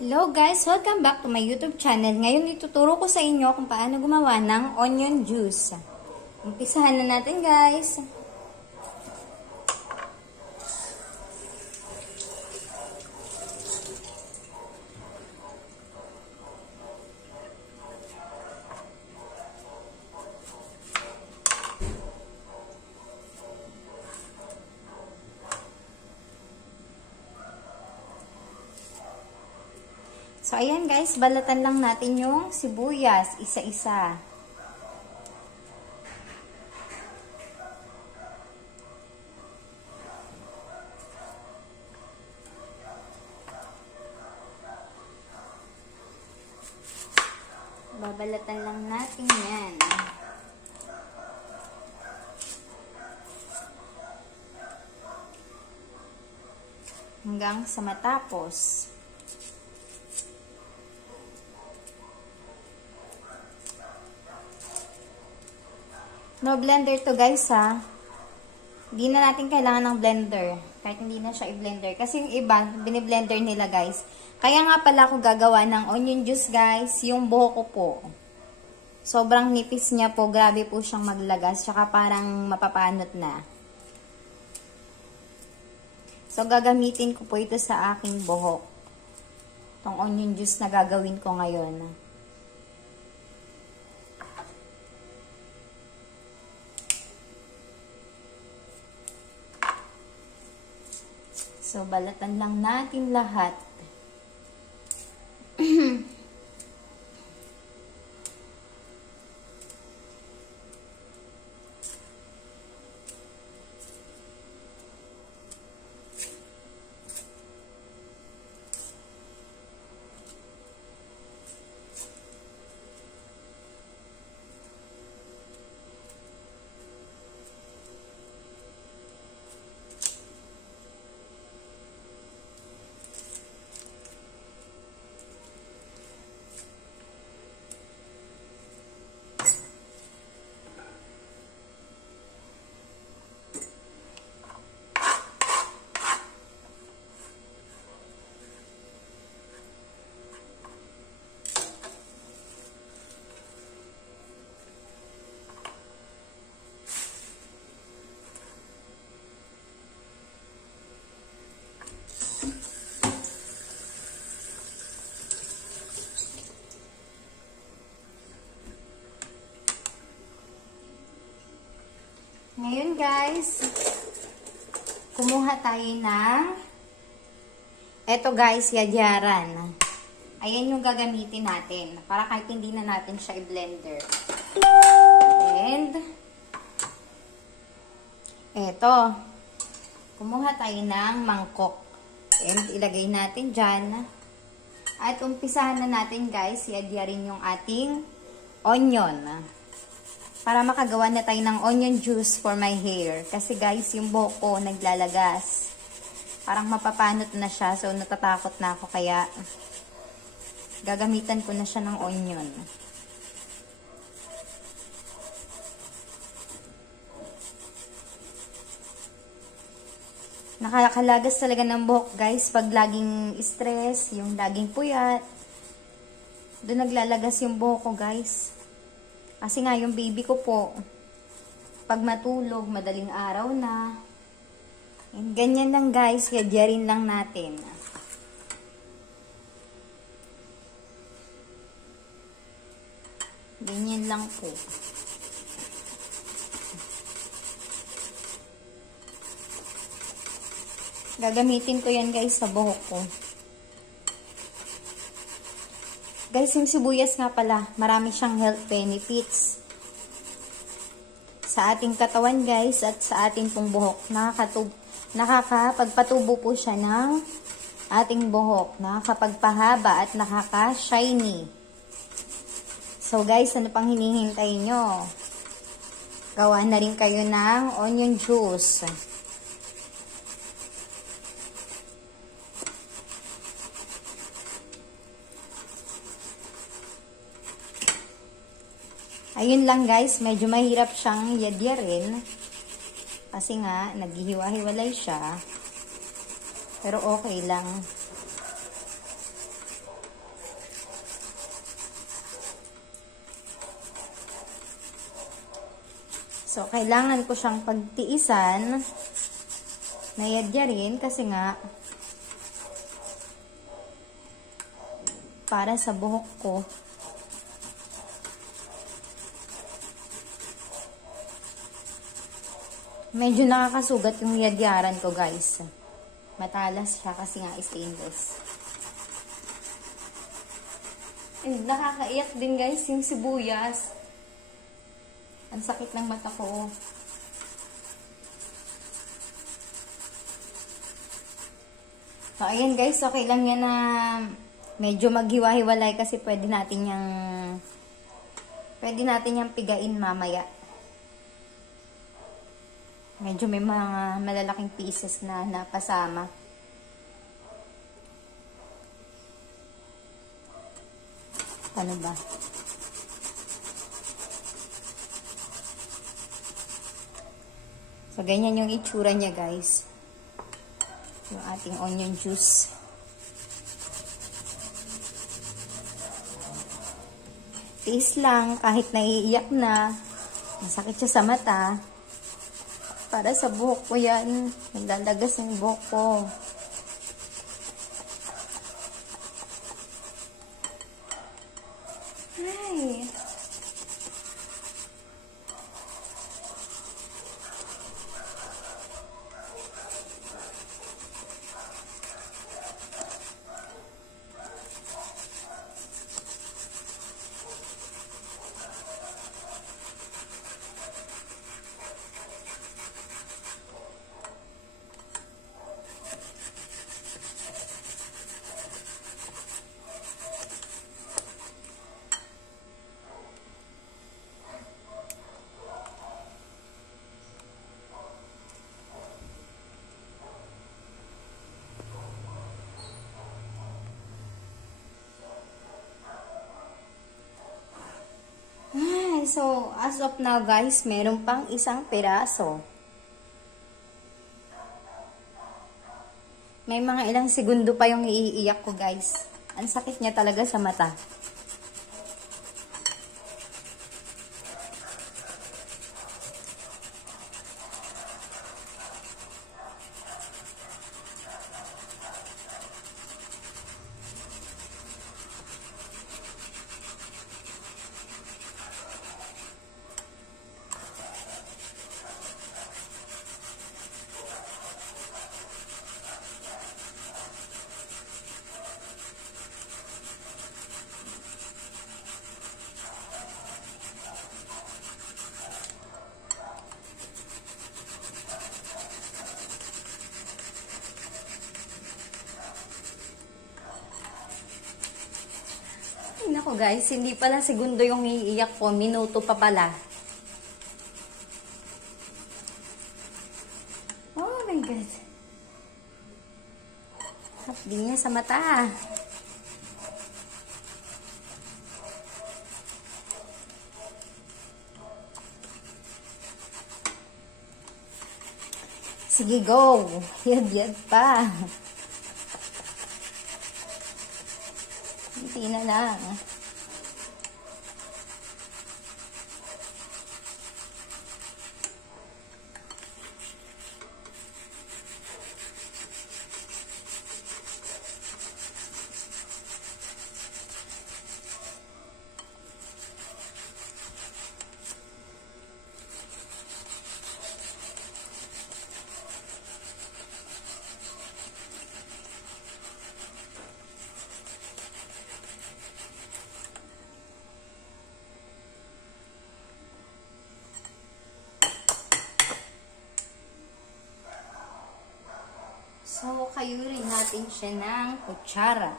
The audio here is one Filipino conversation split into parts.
Hello guys! Welcome back to my YouTube channel. Ngayon ituturo ko sa inyo kung paano gumawa ng onion juice. Umpisahan na natin guys. So, ayan guys, balatan lang natin yung sibuyas, isa-isa. Babalatan lang natin yan. Hanggang sa matapos. No blender to guys ha. Hindi na natin kailangan ng blender. Kahit hindi na siya i-blender. Kasi yung iba, biniblender nila guys. Kaya nga pala ako gagawa ng onion juice guys. Yung buhok ko po. Sobrang nipis niya po. Grabe po siyang maglagas. Tsaka parang mapapanot na. So gagamitin ko po ito sa aking buhok. Itong onion juice na gagawin ko ngayon. So, balatan lang natin lahat. Ngayon guys, kumuha tayo ng eto guys, yadyaran. Ayan yung gagamitin natin para kahit hindi na natin siya i-blender. And eto, kumuha tayo ng mangkok. And ilagay natin dyan. At umpisahan na natin guys, yadyarin yung ating onion. Para makagawa na tayo ng onion juice for my hair. Kasi guys, yung buhok ko naglalagas. Parang mapapanot na siya. So, natatakot na ako. Kaya, gagamitan ko na siya ng onion. Nakakalagas talaga ng buhok guys. Pag laging stress, yung laging puyat. Doon naglalagas yung buhok ko guys. Kasi nga, yung baby ko po, pag matulog, madaling araw na. And ganyan lang guys, yadyarin lang natin. Ganyan lang po. Gagamitin ko yan guys sa buhok ko. Guys, yung sibuyas nga pala, marami siyang health benefits sa ating katawan guys at sa ating pong buhok. Nakakapagpatubo po siya ng ating buhok. Nakakapagpahaba at nakaka-shiny. So guys, ano pang hinihintay nyo? Gawa na rin kayo ng onion juice. Ayun lang guys, medyo mahirap siyang yadyarin. Kasi nga, naghihiwa-hiwalay siya. Pero okay lang. So, kailangan ko siyang pagtiisan na yadyarin kasi nga para sa buhok ko. Medyo nakakasugat yung yadyaran ko, guys. Matalas siya kasi nga stainless. And nakakaiyak din, guys, yung sibuyas. Ang sakit ng mata ko. So, ayan guys, okay lang yan na medyo maghiwa-hiwalay kasi pwede natin yung pigain mamaya. Medyo may mga malalaking pieces na napasama. Ano ba? So, ganyan yung itsura niya, guys. Yung ating onion juice. Taste lang, kahit naiiyak na, masakit siya sa mata. Para sa buhok ko yan. Nagdadagas yung buhok ko. Ay. So, as of now guys, meron pang isang piraso. May mga ilang segundo pa yung iiyak ko guys. Ang sakit niya talaga sa mata. Nako guys, hindi pala segundo yung iiyak ko, minuto pa pala. Oh my God. Hapdi niya sa mata. Sige, go. Yad pa. Hindi na lang. So, kayurin natin siya ng kutsara.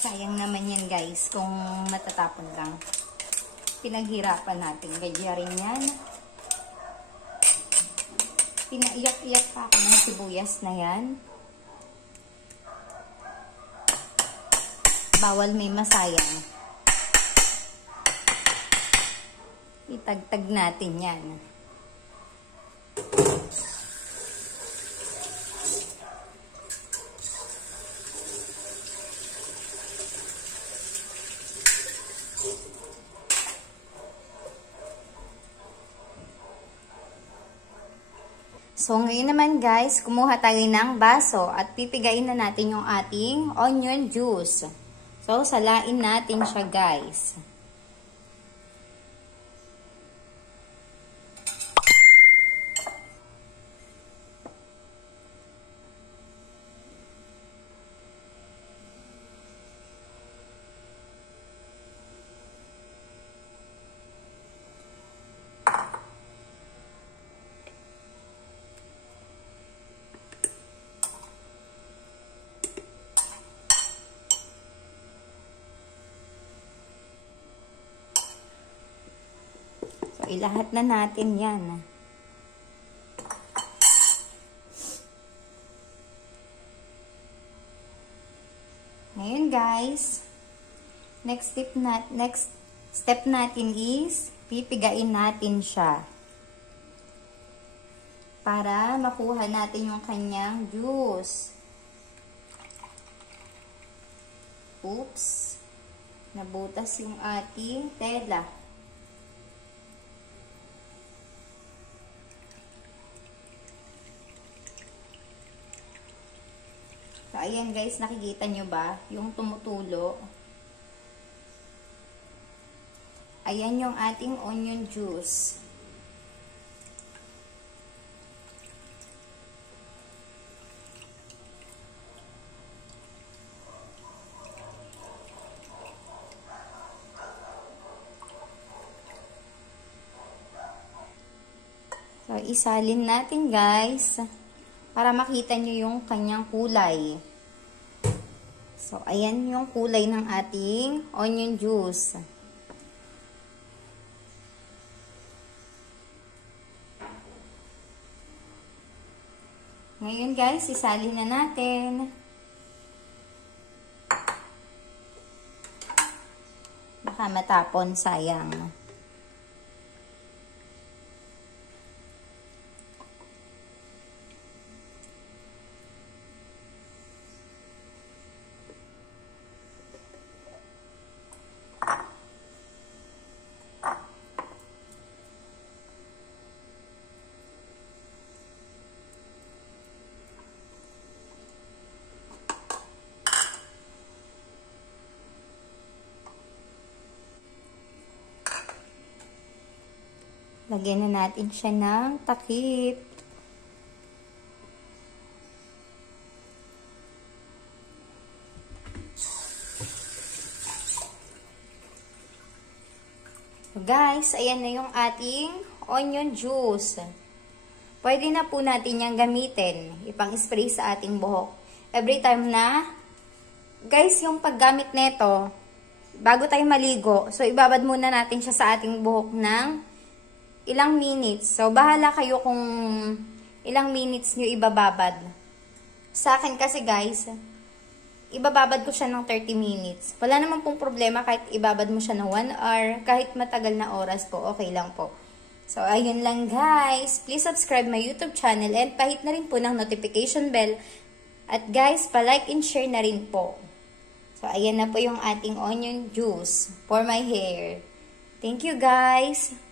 Sayang naman yan guys, kung matatapon lang. Pinaghirapan natin. Gadyarin yan. Pinaiyak-iyak pa ako ng sibuyas na yan. Bawal may masayang. Itagtag natin yan. So, ngayon naman guys, kumuha tayo ng baso at pipigain na natin yung ating onion juice. So, salain natin siya guys. So, ilahat na natin yan. Ngayon guys, next step natin is pipigain natin siya para makuha natin yung kanyang juice. Oops, nabutas yung ating tela. So, ayan guys, nakikita nyo ba? Yung tumutulo. Ayan yung ating onion juice. So, isalin natin guys. Para makita nyo yung kanyang kulay. So, ayan yung kulay ng ating onion juice. Ngayon guys, isalin na natin. Baka matapon, sayang. Lagyan na natin siya ng takip. So guys, ayan na yung ating onion juice. Pwede na po natin yung gamitin. Ipang-spray sa ating buhok. Every time na, guys, yung paggamit nito, bago tayo maligo, so ibabad muna natin siya sa ating buhok ng ilang minutes. So, bahala kayo kung ilang minutes nyo ibababad. Sa akin kasi guys, ibababad ko siya ng 30 minutes. Wala naman pong problema kahit ibabad mo siya ng 1 hour, kahit matagal na oras po, okay lang po. So, ayun lang guys. Please subscribe my YouTube channel and pahit na rin po ng notification bell. At guys, pa-like and share na rin po. So, ayan na po yung ating onion juice for my hair. Thank you guys!